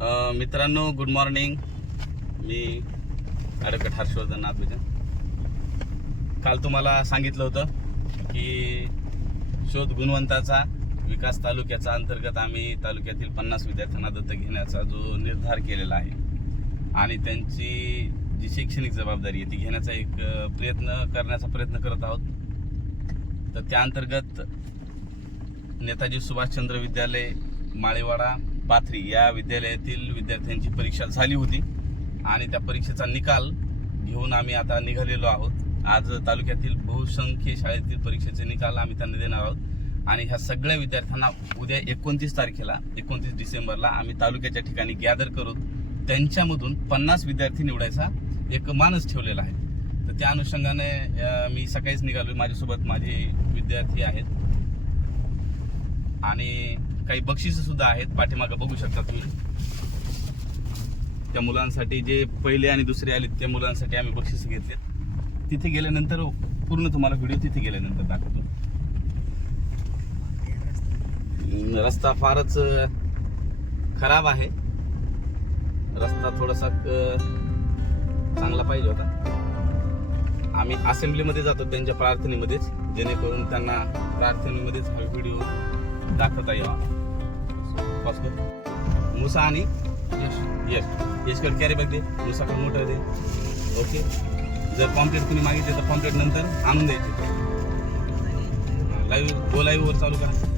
मित्रांनो good morning मी advocate Harshvardhan Nathvijan काल तुम्हाला सांगितलं होतं की शोध गुणवंताचा विकास तालुक्याचा अंतर्गत आम्ही तालुक्यातील पन्नास विद्यार्थ्यांना दत्तक घेण्याचा जो निर्धार केलेला आहे आणि त्यांची जी शैक्षणिक जबाबदारी आहे ती घेण्याचा एक प्रयत्न करण्याचा प्रयत्न करत आहोत. तर त्या अंतर्गत नेताजी सुभाषचंद्र विद्यालय माळेवाडा पाथरी या विद्यालयातील विद्यार्थ्यांची परीक्षा झाली होती. आणि त्या परीक्षेचा निकाल घेऊन आम्ही आता निघालेलो आहोत. आज तालुक्यातील बहुसंख्य शाळेतील परीक्षेचे निकाल आम्ही त्यांना देणार आहोत. आणि ह्या सगळ्या विद्यार्थ्यांना उद्या एकोणतीस तारखेला एकोणतीस डिसेंबरला आम्ही तालुक्याच्या ठिकाणी गॅदर करून त्यांच्यामधून पन्नास विद्यार्थी निवडायचा एक मानस ठेवलेला आहे. तर त्या अनुषंगाने मी सकाळीच निघालो माझ्यासोबत माझे विद्यार्थी आहेत. आणि काही बक्षिस सुद्धा आहेत. पाठीमागं बघू शकता तुम्ही. त्या मुलांसाठी जे पहिले आणि दुसरे आले त्या मुलांसाठी आम्ही बक्षीस घेतलेत. तिथे गेल्यानंतर पूर्ण तुम्हाला व्हिडिओ तिथे गेल्यानंतर दाखवतो. रस्ता फारच खराब आहे. रस्ता थोडासा चांगला पाहिजे होता. आम्ही असेंब्लीमध्ये जातो त्यांच्या प्रार्थनेमध्येच जेणेकरून त्यांना प्रार्थनेमध्येच हा व्हिडिओ दाखवता यावा कर मुसा आणि यश. यश. यशकडे कॅरी बॅग दे मुसाकडे मोटर दे. ओके. जर पॉम्पलेट कुणी मागितले तर पॉम्पलेट नंतर आणून द्यायचे. लाईव्ह गो लाईव्ह वर चालू करा.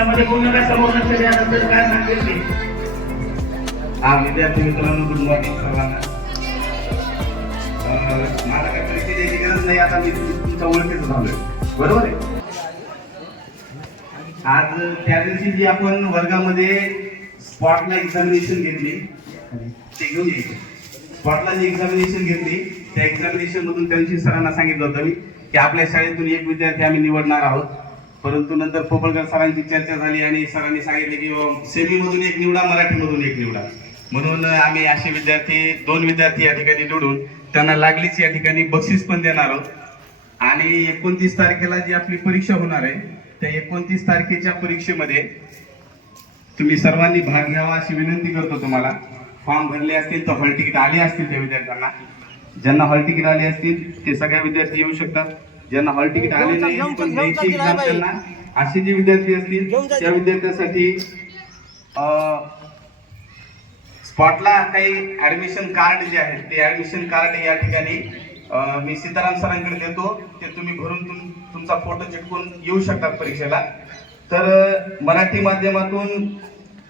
त्यामध्ये पूर्ण समोर लक्ष द्यानंतर काय सांगेल ते? हा विद्यार्थी मित्रांनो गुड मॉर्निंग सर्वांना. मला काही परीक्षा द्यायची गरज नाही आता मी तुम- तुमच्या ओळखीचं झालोय. बरोबर आहे? आज त्या दिवशी जी आपण वर्गामध्ये स्पॉटला एक्झामिनेशन घेतली ते घेऊन यायचे. स्पॉटला जी एक्झामिनेशन घेतली त्या एक्झामिनेशन मधून त्यांची सरांना सांगितलं होतं मी की आपल्या शाळेतून एक विद्यार्थी आम्ही निवडणार आहोत. परंतु नंतर पोपळकर सरांची चर्चा झाली आणि सरांनी सांगितले की सेमीमधून एक निवडा मराठीमधून एक निवडा. म्हणून आम्ही असे विद्यार्थी दोन विद्यार्थी या ठिकाणी निवडून त्यांना लागलीच या ठिकाणी बक्षीस पण देणार आहोत. आणि एकोणतीस तारखेला जी आपली परीक्षा होणार आहे त्या एकोणतीस तारखेच्या परीक्षेमध्ये तुम्ही सर्वांनी भाग घ्यावा अशी विनंती करतो तुम्हाला. फॉर्म भरले असतील तर हॉल तिकीट आले असतील त्या विद्यार्थ्यांना. ज्यांना हॉल तिकीट आले असतील ते सगळ्या विद्यार्थी येऊ शकतात. ज्यांना हॉल तिकीट आले नाही पण द्यायची exam त्यांना असे जे विद्यार्थी असतील त्या विद्यार्थ्यांसाठी स्पॉटला काही ऍडमिशन कार्ड जे आहेत ते ऍडमिशन कार्ड या ठिकाणी मी सीताराम सरांकडे देतो. ते तुम्ही भरून तुम- तुमचा फोटो चिटकून येऊ शकतात परीक्षेला. तर मराठी माध्यमातून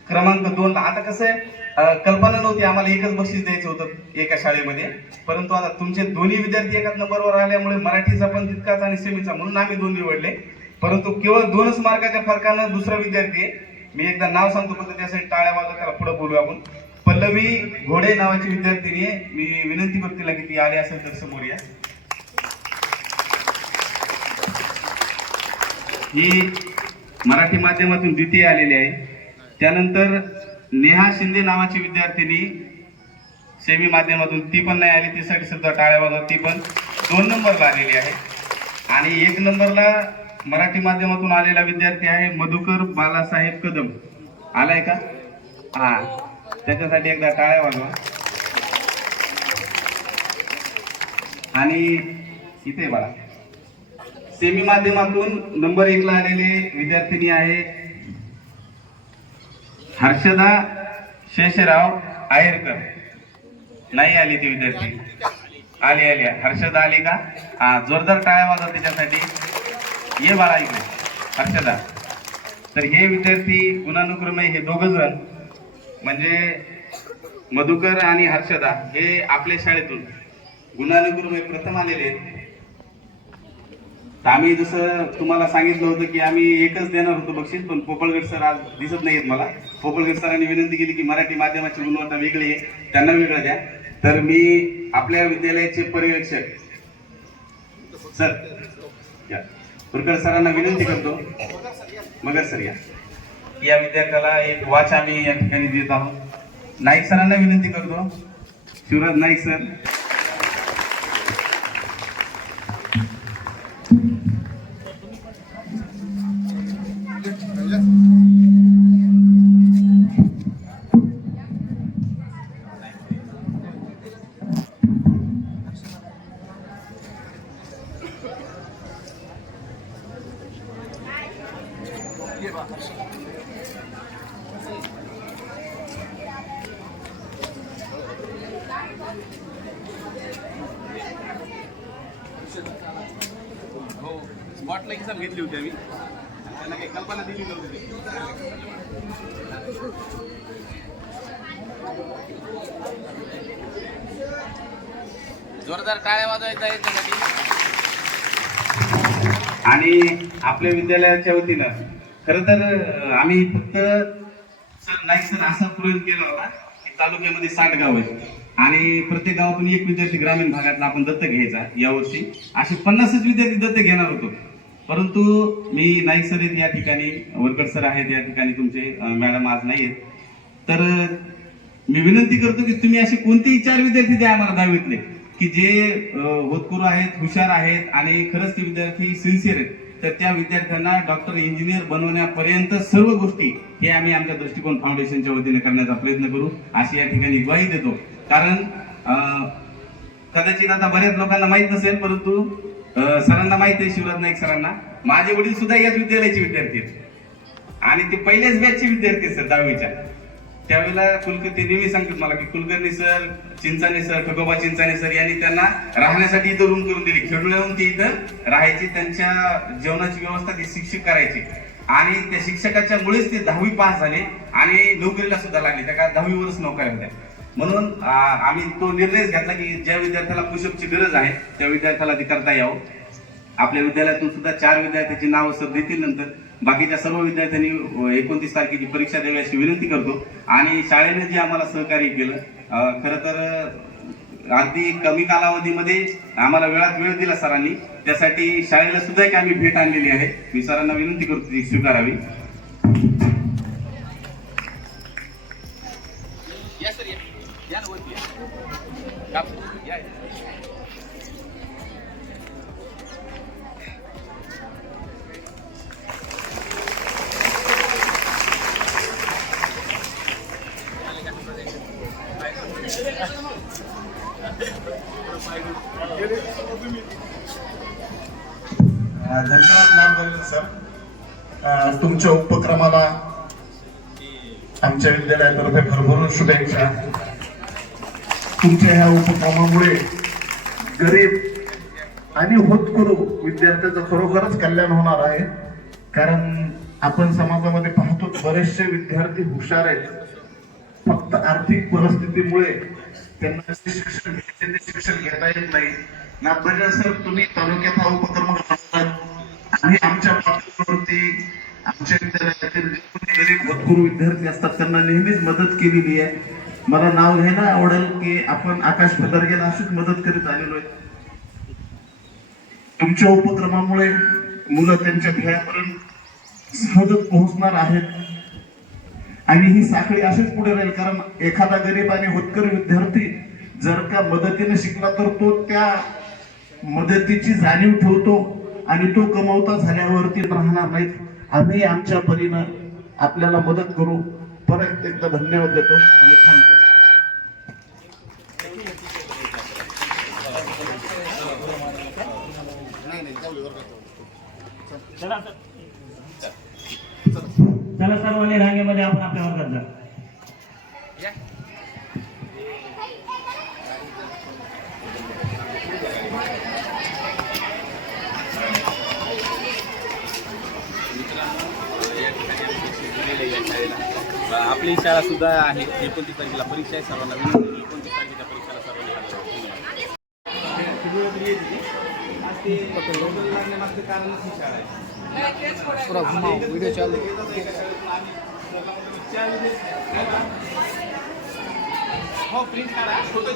क्रमांक दोन आता कसं आहे? कल्पना नव्हती आम्हाला एकच बक्षीस द्यायचं होतं एका शाळेमध्ये. परंतु आता तुमचे दोन्ही विद्यार्थी एकाच नंबरवर आल्यामुळे मराठीचा पण तितकाच आणि सेमीचा म्हणून आम्ही दोन निवडले. परंतु केवळ दोनच मार्काच्या फरकानं दुसरा विद्यार्थी आहे. मी एकदा नाव सांगतो फक्त त्यासाठी टाळ्या वाजव त्याला पुढे बोलू आपण. पल्लवी घोडे नावाची विद्यार्थिनी आहे. मी विनंती करतो तिला की ती आली असेल तर समोर या. ही मराठी माध्यमातून द्वितीय आलेली आहे. त्यानंतर नेहा शिंदे नावाची विद्यार्थिनी सेमी माध्यमातून ती पण नाही आली तीसाठी सुद्धा टाळ्या वाजवत ती पण दोन नंबरला आलेली आहे. आणि एक नंबरला मराठी माध्यमातून आलेला विद्यार्थी आहे मधुकर बालासाहेब कदम. आलाय का? हा. त्याच्यासाठी एकदा टाळ्या वाजवा. आणि इथे बघा. सेमी माध्यमातून नंबर एकला आलेले विद्यार्थिनी आहे हर्षदा शेषराव आयरकर. नाही आली ती विद्यार्थी. आली आली. हर्षदा आली का? हा जोरदार टाळ्या वाजव तिच्यासाठी. ये बाळा इकडे. हर्षदा. तर हे विद्यार्थी गुणानुक्रमे हे दोघ जण म्हणजे मधुकर आणि हर्षदा हे आपल्या शाळेतून गुणानुक्रमे प्रथम आलेले आहेत. तर आम्ही जसं तुम्हाला सांगितलं होतं की आम्ही एकच देणार होतो बक्षीस पण पोपळगड सर आज दिसत नाहीत मला. पोपळगड सरांनी विनंती केली की मराठी माध्यमाची गुणवत्ता वेगळी आहे त्यांना वेगळं द्या. तर मी आपल्या विद्यालयाचे पर्यवेक्षक सर या. कुलकर सरांना विनंती करतो. मगर सर या. या विद्यार्थ्याला एक वाच आम्ही या ठिकाणी देत आहोत. नाईक सरांना विनंती करतो. शिवराज नाईक सर जोरदार टाळ्या वाजवायचा याच्यासाठी आणि आपल्या विद्यालयाच्या वतीनं खर तर आम्ही फक्त सर नाही सर असा प्रयोग केला होता की तालुक्यामध्ये साठ गाव आहेत. आणि प्रत्येक गावातून एक विद्यार्थी ग्रामीण भागातला आपण दत्तक घ्यायचा यावर्षी. असे पन्नासच विद्यार्थी दत्तक घेणार होतो. परंतु मी नाईक सर आहेत या ठिकाणी वरकड सर आहेत या ठिकाणी तुमचे मॅडम आज नाही आहेत. तर मी विनंती करतो की तुम्ही असे कोणतेही चार विद्यार्थी द्या आम्हाला दहावीतले की जे होतकुरू आहेत हुशार आहेत आणि खरंच ते विद्यार्थी सिन्सिअर आहेत. तर त्या विद्यार्थ्यांना डॉक्टर इंजिनियर बनवण्यापर्यंत सर्व गोष्टी हे आम्ही आमच्या दृष्टिकोन फाउंडेशनच्या वतीने करण्याचा प्रयत्न करू अशी या ठिकाणी ग्वाही देतो. कारण कदाचित आता बऱ्याच लोकांना माहीत नसेल परंतु सरांना माहिती आहे शिवराज नाईक सरांना. माझे वडील सुद्धा याच विद्यालयाचे विद्यार्थी आहेत. आणि ते पहिल्याच बॅचचे विद्यार्थी आहेत सर दहावीच्या. त्यावेळेला कुलकर्णी नेहमी सांगतात मला की Kulkarni sir Chinchane sir Khagoba Chinchane sir यांनी त्यांना राहण्यासाठी इथं रूम करून दिली. खेडूळहून ते इथं राहायचे त्यांच्या जेवणाची व्यवस्था ते शिक्षक करायचे. आणि त्या शिक्षकाच्या मुळेच ते दहावी पास झाले आणि नोकरीला सुद्धा लागले. त्या काळात दहावीवरच नोकऱ्या होत्या. म्हणून आम्ही तो निर्णय घेतला की ज्या विद्यार्थ्याला पुशअपची गरज आहे त्या विद्यार्थ्याला ते करता यावं. आपल्या विद्यालयातून सुद्धा चार विद्यार्थ्याची नावं सर देतील नंतर. बाकीच्या सर्व विद्यार्थ्यांनी एकोणतीस तारखेची परीक्षा द्यावी अशी विनंती करतो. आणि शाळेने जे आम्हाला सहकार्य केलं खरं तर अगदी कमी कालावधीमध्ये आम्हाला वेळात वेळ दिला सरांनी. त्यासाठी शाळेला सुद्धा एक आम्ही भेट आणलेली आहे. मी सरांना विनंती करतो ती स्वीकारावी. सर. तुमच्या उपक्रमाला आमच्या विद्यालयातर्फे भरभरून शुभेच्छा. तुमच्या ह्या उपक्रमामुळे गरीब आणि होतकरू विद्यार्थ्याचं खरोखरच कल्याण होणार आहे. कारण आपण समाजामध्ये पाहतो बरेचसे विद्यार्थी हुशार आहेत. फक्त आर्थिक परिस्थितीमुळे त्यांना शिक्षण शिक्षण घेता येत नाही. नागपूर सर तुम्ही तालुक्यात हा उपक्रम करतात आणि आमच्या पाठवरती आमच्या विद्यालयातील गरीब भरपूर विद्यार्थी असतात त्यांना नेहमीच मदत केलेली आहे. मला नाव घ्यायला आवडेल की आपण आकाश पदरगेला अशीच मदत करीत आलेलो आहे. तुमच्या उपक्रमामुळे मुलं त्यांच्या ध्येयापर्यंत सहजच पोहोचणार आहेत. आणि ही साखळी अशीच पुढे राहील कारण एखादा गरीब आणि होतकर विद्यार्थी जर का मदतीने शिकला तर तो त्या मदतीची जाणीव ठेवतो. आणि तो कमवता झाल्यावरती राहणार नाहीत. आम्ही आमच्या परीनं आपल्याला मदत करू. परत एकदा धन्यवाद देतो आणि थांबतो चला सर्वांनी रांगेमध्ये आपण आपल्या वर्गात जा. आपली शाळा सुद्धा आहे. एकोणतीस तारखेला परीक्षा आहे सर्वांना विनंती एकोणतीस तारखेच्या परीक्षेला सर्वांना हजर चालू हो प्रिंट काढा. फोटो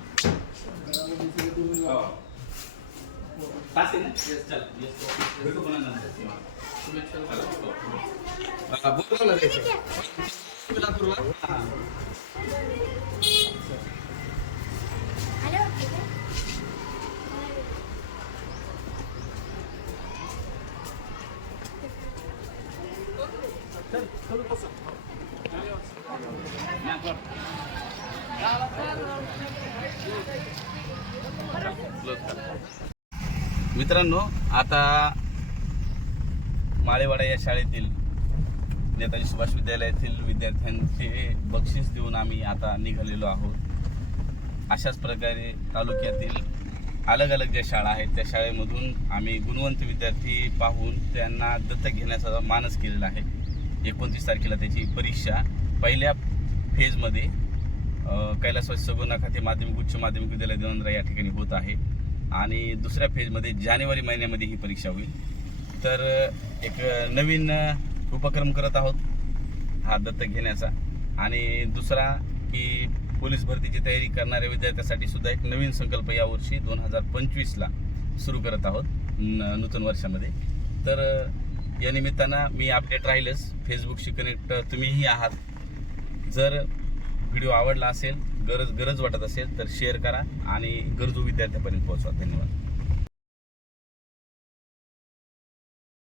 ना हो पास आहे ना येस चल येस भेटू पुन्हा नंतर चला, हो. अ, बोलवलं जायचं. कोल्हापूरला? हा. या, कर. Close कर. मित्रांनो आता माळेवाडा या शाळेतील नेताजी सुभाष विद्यालयातील विद्यार्थ्यांचे बक्षीस देऊन आम्ही आता निघालेलो आहोत. अशाच प्रकारे तालुक्यातील अलग अलग ज्या शाळा आहेत त्या शाळेमधून आम्ही गुणवंत विद्यार्थी पाहून त्यांना दत्तक घेण्याचा मानस केलेला आहे. एकोणतीस तारखेला त्याची परीक्षा. पहिल्या फेजमध्ये कैलासवासी सगुणा खाते माध्यमिक उच्च माध्यमिक विद्यालय देवेंद्र या ठिकाणी होत आहे. आणि दुसऱ्या फेजमध्ये जानेवारी महिन्यामध्ये ही परीक्षा होईल. तर एक नवीन उपक्रम करत आहोत हा दत्तक घेण्याचा. आणि दुसरा की पोलीस भरतीची तयारी करणाऱ्या विद्यार्थ्यासाठी सुद्धा एक नवीन संकल्प यावर्षी दोन हजार पंचवीसला सुरू करत आहोत न- नूतन वर्षामध्ये. तर या निमित्तानं मी अपडेट राहिलंच. फेसबुकशी कनेक्ट तुम्हीही आहात. जर व्हिडिओ आवडला असेल गरज गरज वाटत असेल तर शेअर करा आणि गरजू विद्यार्थ्यापर्यंत पोहोचवा. धन्यवाद.